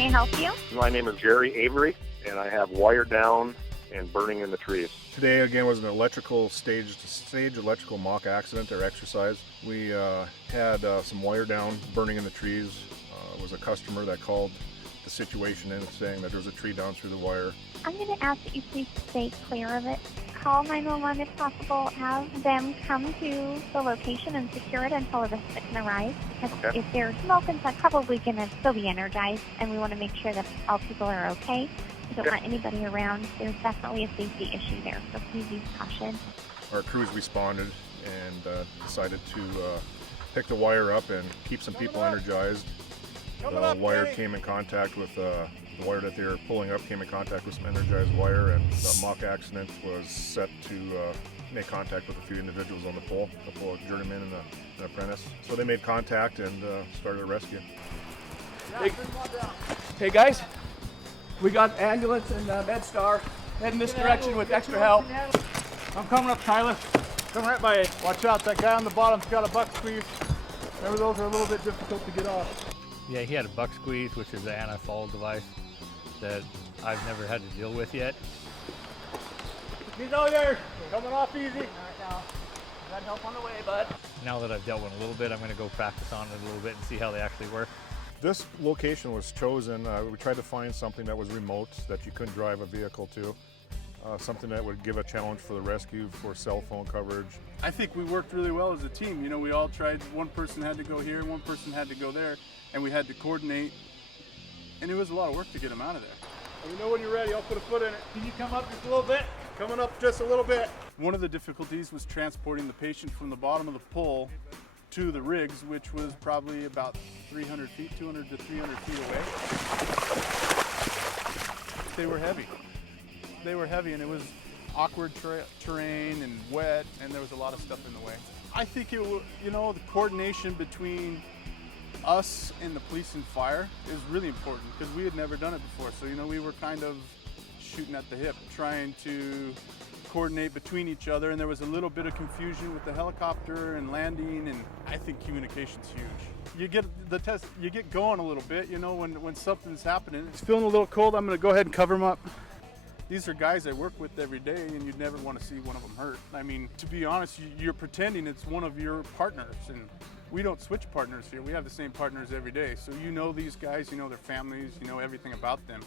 may I help you? My name is Jerry Avery, and I have wire down and burning in the trees. Today again was an stage electrical mock accident or exercise. We had some wire down burning in the trees. It was a customer that called the situation in saying that there's a tree down through the wire. I'm going to ask that you please stay clear of it. Call 911 if possible. Have them come to the location and secure it until Avista can arrive. Because if there's smoke inside, probably going to still be energized, and we want to make sure that all people are okay. We don't want anybody around. There's definitely a safety issue there, so please use caution. Our crews responded and decided to pick the wire up and keep some people energized. The wire came in contact with the wire that they were pulling up came in contact with some energized wire, and the mock accident was set to make contact with a few individuals on the pole, a journeyman and an apprentice. So they made contact and started a rescue. Hey guys, we got ambulance and MedStar heading this direction with extra help. I'm coming up, Tyler. Come right by you. Watch out, that guy on the bottom's got a buck squeeze. Remember, those are a little bit difficult to get off. Yeah, he had a buck squeeze, which is an anti-fall device that I've never had to deal with yet. He's out there, coming off easy. All right, now, got help on the way, bud. Now that I've dealt with it a little bit, I'm going to go practice on it a little bit and see how they actually work. This location was chosen. We tried to find something that was remote, that you couldn't drive a vehicle to. Something that would give a challenge for the rescue for cell phone coverage. I think we worked really well as a team. You know, we all tried, one person had to go here, one person had to go there, and we had to coordinate. And it was a lot of work to get him out of there. Let me know when you're ready, I'll put a foot in it. Can you come up just a little bit? Coming up just a little bit. One of the difficulties was transporting the patient from the bottom of the pole to the rigs, which was probably about 300 feet, 200 to 300 feet away. They were heavy. They were heavy, and it was awkward terrain and wet, and there was a lot of stuff in the way. I think it will, you know, the coordination between us and the police and fire is really important because we had never done it before. So, you know, we were kind of shooting at the hip, trying to coordinate between each other, and there was a little bit of confusion with the helicopter and landing, and I think communication's huge. You get the test, you get going a little bit, you know, when something's happening. It's feeling a little cold, I'm gonna go ahead and cover them up. These are guys I work with every day, and you'd never want to see one of them hurt. I mean, to be honest, you're pretending it's one of your partners, and we don't switch partners here. We have the same partners every day. So you know these guys, you know their families, you know everything about them.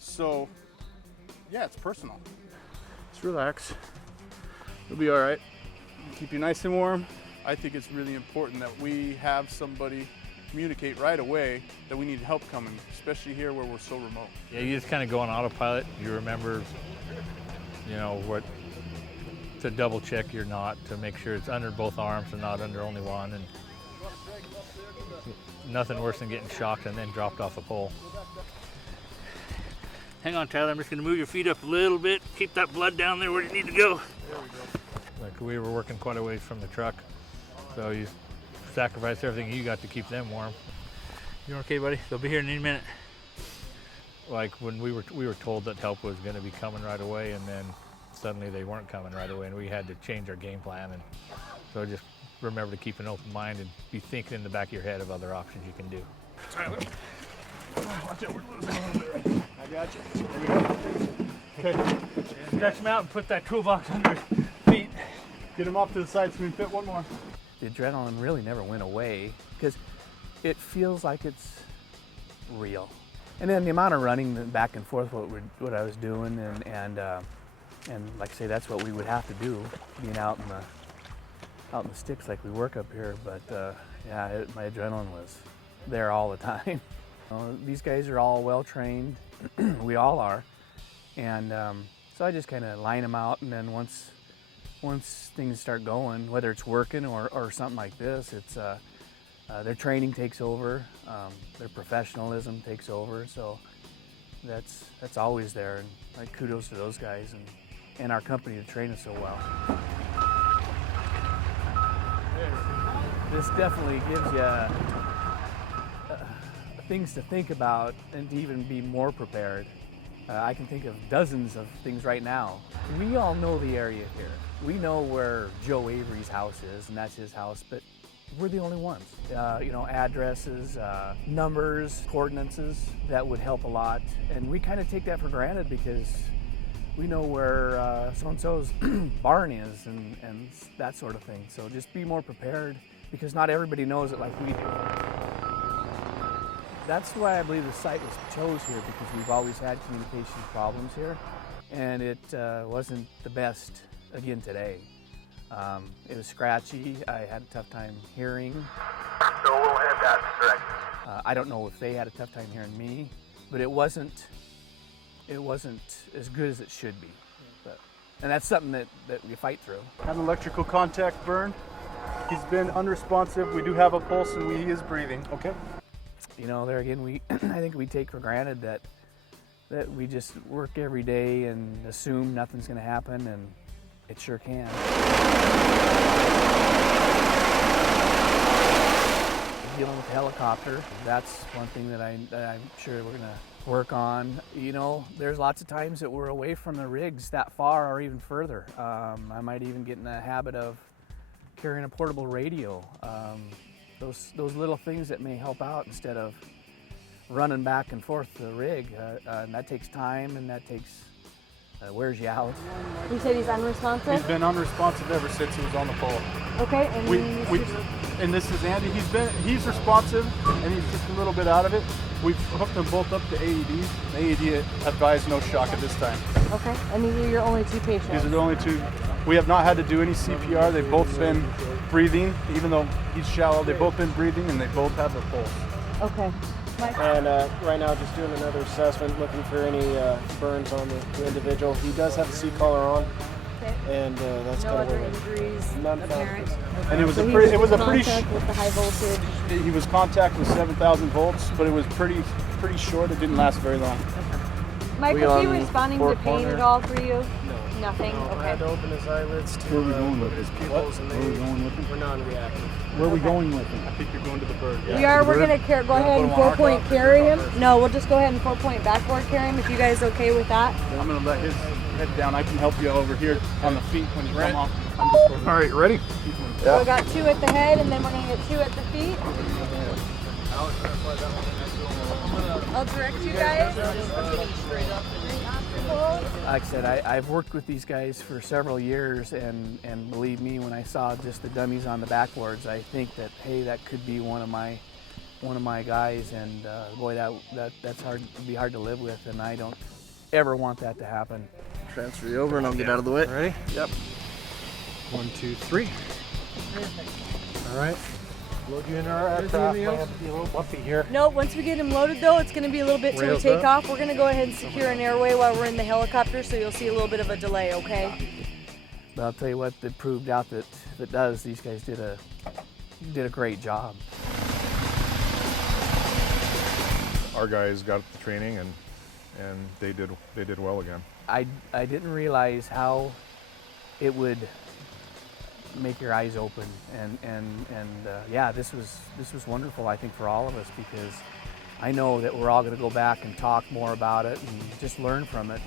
So, yeah, it's personal. Just relax. You'll be all right. Keep you nice and warm. I think it's really important that we have somebody communicate right away that we need help coming, especially here where we're so remote. Yeah, you just kind of go on autopilot. You remember, you know, what to double check you're not, to make sure it's under both arms and not under only one. And nothing worse than getting shocked and then dropped off a pole. Hang on, Tyler, I'm just gonna move your feet up a little bit. Keep that blood down there where you need to go. There we go. Like, we were working quite a ways from the truck, so you sacrifice everything you got to keep them warm. You okay, buddy? They'll be here in any minute. Like, when we were told that help was gonna be coming right away, and then suddenly they weren't coming right away, and we had to change our game plan. And so just remember to keep an open mind and be thinking in the back of your head of other options you can do. Tyler, watch out, we're losing a little bit. I got you. There we go. Okay. Stretch them out and put that toolbox under his feet. Get him off to the side so we can fit one more. The adrenaline really never went away because it feels like it's real. And then the amount of running back and forth, what I was doing, and like I say, that's what we would have to do, being out in the sticks like we work up here. But yeah, my adrenaline was there all the time. These guys are all well trained. We all are, and so I just kind of line them out, and then once things start going, whether it's working or something like this, it's their training takes over, their professionalism takes over. So that's always there, and like, kudos to those guys and our company to train us so well. This definitely gives you things to think about and to even be more prepared. I can think of dozens of things right now. We all know the area here. We know where Joe Avery's house is, and that's his house, but we're the only ones. Addresses, numbers, coordinates, that would help a lot. And we kind of take that for granted because we know where so-and-so's barn is and that sort of thing. So just be more prepared because not everybody knows it like we do. That's why I believe the site was chose here, because we've always had communication problems here. And it wasn't the best again today. It was scratchy. I had a tough time hearing. So we'll have that correct. I don't know if they had a tough time hearing me, but it wasn't as good as it should be. And that's something that we fight through. Had an electrical contact burn. He's been unresponsive. We do have a pulse and he is breathing. Okay. There again, I think we take for granted that we just work every day and assume nothing's going to happen, and it sure can. Dealing with the helicopter, that's one thing that I'm sure we're going to work on. There's lots of times that we're away from the rigs that far or even further. I might even get in the habit of carrying a portable radio. Those little things that may help out instead of running back and forth the rig. And that takes time, and that wears you out. You said he's unresponsive? He's been unresponsive ever since he was on the pole. Okay, and this is Andy. He's responsive, and he's just a little bit out of it. We've hooked them both up to AEDs. The AED advised no shock at this time. Okay, and these are your only two patients? These are the only two. We have not had to do any CPR. They've both been breathing, even though he's shallow. They've both been breathing, and they both have a pulse. Okay. And right now, just doing another assessment, looking for any burns on the individual. He does have the seat collar on, and that's no kind of other injuries apparent. And it was so a pretty with the high voltage. He was contact with 7,000 volts, but it was pretty short. It didn't last very long. Mike, was he responding to pain at all for you? No. Nothing. No, Okay. I had to open his eyelids to his pupils, and they were non-reactive. Where are we going with him? I think you're going to the bird. We are. We're going to go ahead and 4-point carry him. No, we'll just go ahead and 4-point backboard carry him if you guys okay with that. I'm going to let his head down. I can help you over here on the feet when you come off. All right, ready? So we got 2 at the head, and then we're going to get 2 at the feet. I'll direct you guys. Like I said, I've worked with these guys for several years, and believe me, when I saw just the dummies on the backboards, I think that, hey, that could be one of my guys, and boy, that's hard. It'd be hard to live with, and I don't ever want that to happen. Transfer you over, and I'll get out of the way. Ready? Yep. 1, 2, 3. All right. Load you in our aircraft. Might have to be a little bumpy here. No, once we get him loaded though, it's going to be a little bit till we take off. We're going to go ahead and secure an airway while we're in the helicopter, so you'll see a little bit of a delay, okay? But I'll tell you what, that proved out that if it does, these guys did a great job. Our guys got the training, and they did well again. I didn't realize how it would make your eyes open, and yeah, this was wonderful, I think, for all of us, because I know that we're all going to go back and talk more about it and just learn from it.